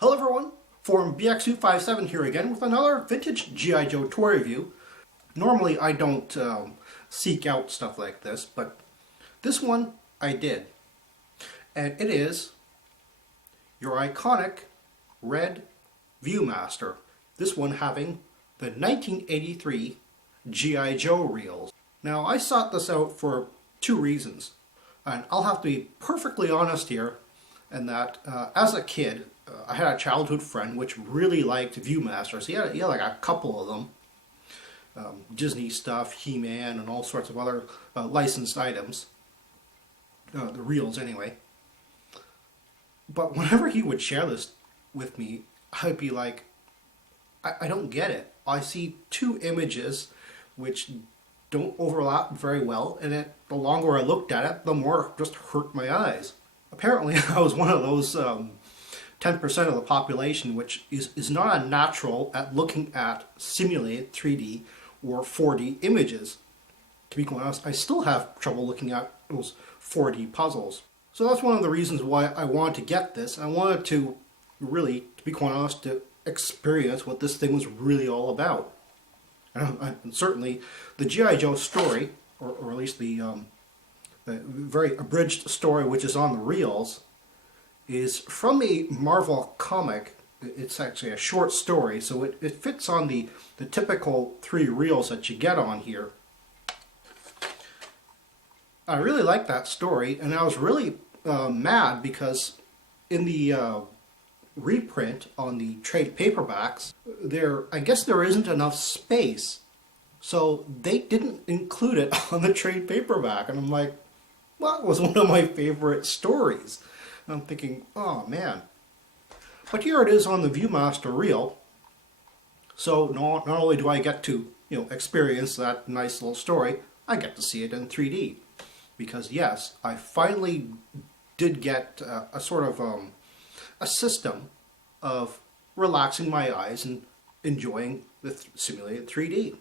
Hello everyone, Forum BX257 here again with another vintage G.I. Joe toy review. Normally I don't seek out stuff like this, but this one I did. And it is your iconic red Viewmaster. This one having the 1983 G.I. Joe reels. Now I sought this out for two reasons. And I'll have to be perfectly honest here, in that as a kid, I had a childhood friend which really liked Viewmasters. He had like a couple of them. Disney stuff, He-Man, and all sorts of other licensed items. The reels, anyway. But whenever he would share this with me, I'd be like, I don't get it. I see two images which don't overlap very well, and the longer I looked at it, the more it just hurt my eyes. Apparently, I was one of those 10% of the population which is not a natural at looking at simulated 3D or 4D images. To be quite honest, I still have trouble looking at those 4D puzzles. So that's one of the reasons why I wanted to get this. I wanted to really, to be quite honest, to experience what this thing was really all about. And certainly the G.I. Joe story, or at least the very abridged story which is on the reels, is from a Marvel comic. It's actually a short story, so it fits on the typical three reels that you get on here. I really like that story, and I was really mad because in the reprint on the trade paperbacks, I guess there isn't enough space, so they didn't include it on the trade paperback. And I'm like, well, it was one of my favorite stories. And I'm thinking, oh man. But here it is on the Viewmaster reel. So not only do I get to experience that nice little story, I get to see it in 3D. Because yes, I finally did get a sort of a system of relaxing my eyes and enjoying the simulated 3D.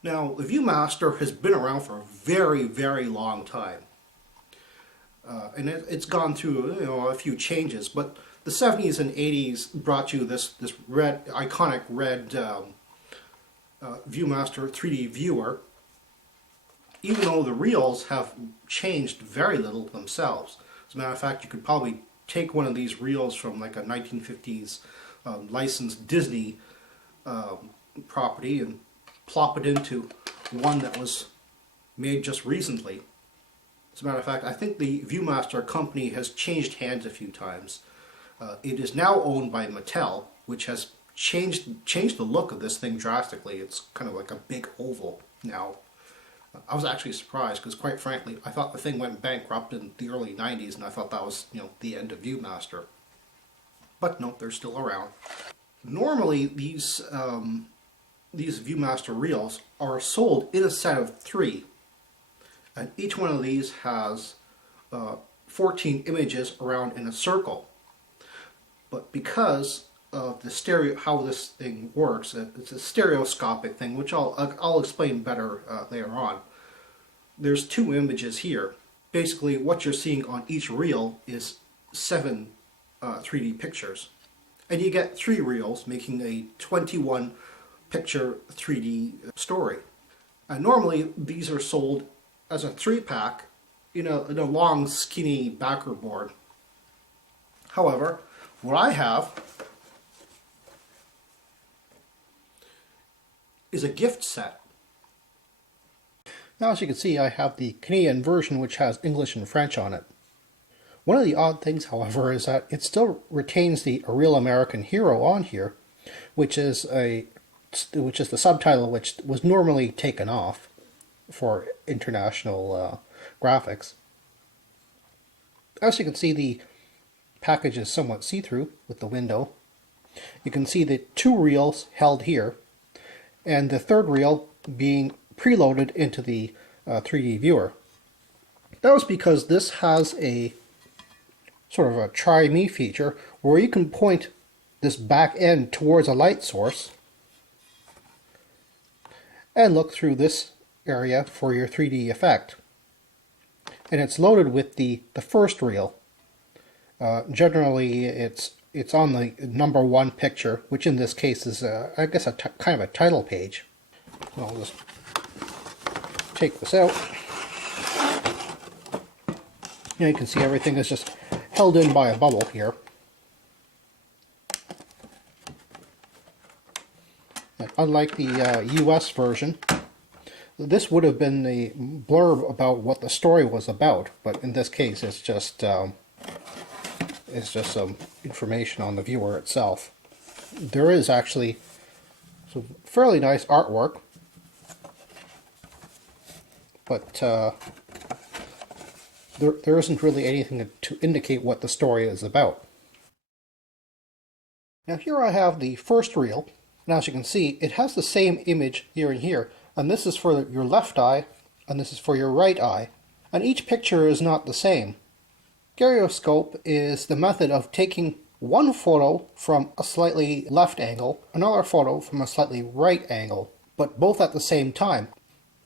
Now, the Viewmaster has been around for a very, very long time. And it's gone through a few changes, but the 70s and 80s brought you this red, iconic red Viewmaster 3D viewer, even though the reels have changed very little themselves. As a matter of fact, you could probably take one of these reels from like a 1950s licensed Disney property and plop it into one that was made just recently. As a matter of fact, I think the Viewmaster company has changed hands a few times. It is now owned by Mattel, which has changed the look of this thing drastically. It's kind of like a big oval now. I was actually surprised because, quite frankly, I thought the thing went bankrupt in the early 90s, and I thought that was, the end of Viewmaster. But no, they're still around. Normally, these Viewmaster reels are sold in a set of 3. And each one of these has 14 images around in a circle. But because of the how this thing works, it's a stereoscopic thing, which I'll explain better later on. There's 2 images here. Basically, what you're seeing on each reel is 7 3D pictures. And you get 3 reels, making a 21 picture 3D story. And normally these are sold as a 3-pack in a long skinny backer board. However, what I have is a gift set. Now, as you can see, I have the Canadian version, which has English and French on it. One of the odd things, however, is that it still retains the A Real American Hero on here, which is the subtitle which was normally taken off for international graphics. As you can see, the package is somewhat see-through with the window. You can see the 2 reels held here, and the 3rd reel being preloaded into the 3D viewer. That was because this has a sort of a try me feature where you can point this back end towards a light source and look through this area for your 3D effect. And it's loaded with the first reel. Generally, it's on the number 1 picture, which in this case is, I guess, kind of a title page. I'll just take this out. You can see everything is just held in by a bubble here. And unlike the US version, this would have been the blurb about what the story was about, but in this case it's just some information on the viewer itself. There is actually some fairly nice artwork, but there isn't really anything to indicate what the story is about. Now here I have the first reel, and as you can see, it has the same image here and here, and this is for your left eye, and this is for your right eye, and each picture is not the same. Stereoscope is the method of taking one photo from a slightly left angle, another photo from a slightly right angle, but both at the same time.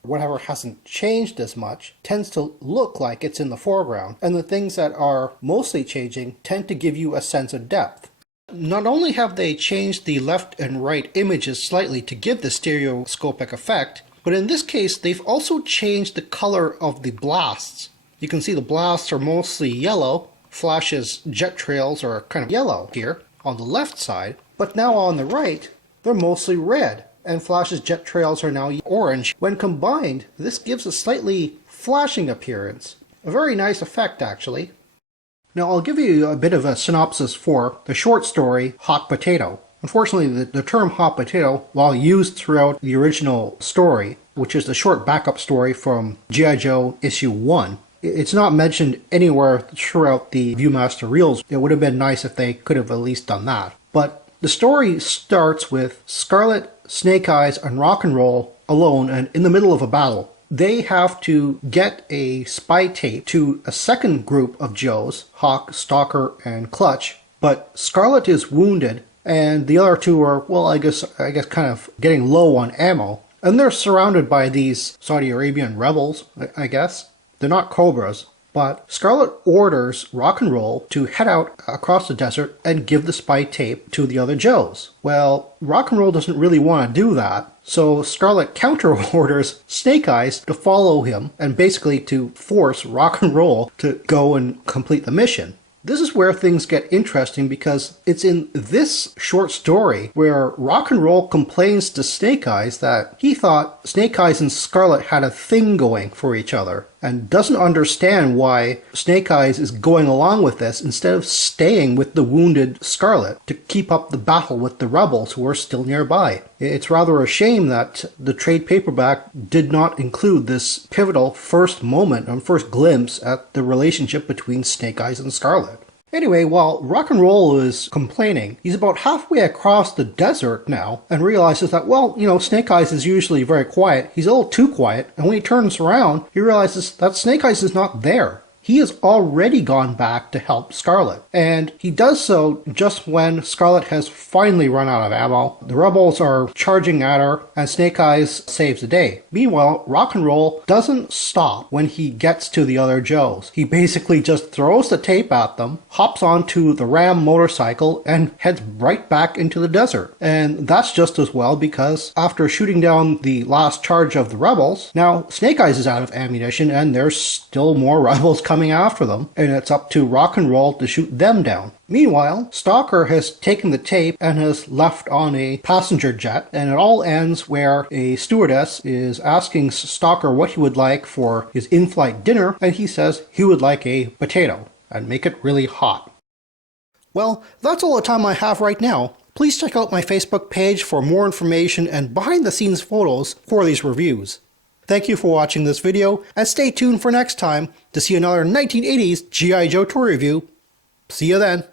Whatever hasn't changed as much tends to look like it's in the foreground, and the things that are mostly changing tend to give you a sense of depth. Not only have they changed the left and right images slightly to give the stereoscopic effect, but in this case they've also changed the color of the blasts. You can see the blasts are mostly yellow. Flash's jet trails are kind of yellow here on the left side, but now on the right they're mostly red, and Flash's jet trails are now orange. When combined, this gives a slightly flashing appearance. A very nice effect, actually. Now I'll give you a bit of a synopsis for the short story Hot Potato. Unfortunately, the term Hot Potato, while used throughout the original story, which is the short backup story from G.I. Joe issue 1, it's not mentioned anywhere throughout the Viewmaster reels. It would have been nice if they could have at least done that. But the story starts with Scarlet, Snake Eyes, and Rock and Roll alone and in the middle of a battle. They have to get a spy tape to a second group of Joes, Hawk, Stalker, and Clutch, but Scarlet is wounded, and the other two are, well, I guess kind of getting low on ammo, and they're surrounded by these Saudi Arabian rebels, I guess. They're not Cobras, but Scarlet orders Rock and Roll to head out across the desert and give the spy tape to the other Joes. Well, Rock and Roll doesn't really want to do that, so Scarlet counter-orders Snake Eyes to follow him and basically to force Rock and Roll to go and complete the mission. This is where things get interesting because it's in this short story where Rock and Roll complains to Snake Eyes that he thought Snake Eyes and Scarlet had a thing going for each other and doesn't understand why Snake Eyes is going along with this instead of staying with the wounded Scarlet to keep up the battle with the rebels who are still nearby. It's rather a shame that the trade paperback did not include this pivotal first moment and first glimpse at the relationship between Snake Eyes and Scarlet. Anyway, while Rock and Roll is complaining, he's about halfway across the desert now and realizes that, well, Snake Eyes is usually very quiet. He's a little too quiet, and when he turns around, he realizes that Snake Eyes is not there. He has already gone back to help Scarlet, and he does so just when Scarlet has finally run out of ammo. The rebels are charging at her, and Snake Eyes saves the day. Meanwhile, Rock and Roll doesn't stop when he gets to the other Joes. He basically just throws the tape at them, hops onto the Ram motorcycle, and heads right back into the desert. And that's just as well because after shooting down the last charge of the rebels, now Snake Eyes is out of ammunition and there's still more rebels coming after them, and it's up to Rock and Roll to shoot them down. Meanwhile, Stalker has taken the tape and has left on a passenger jet, and it all ends where a stewardess is asking Stalker what he would like for his in-flight dinner, and he says he would like a potato, and make it really hot. Well, that's all the time I have right now. Please check out my Facebook page for more information and behind-the-scenes photos for these reviews. Thank you for watching this video, and stay tuned for next time to see another 1980s G.I. Joe toy review. See you then!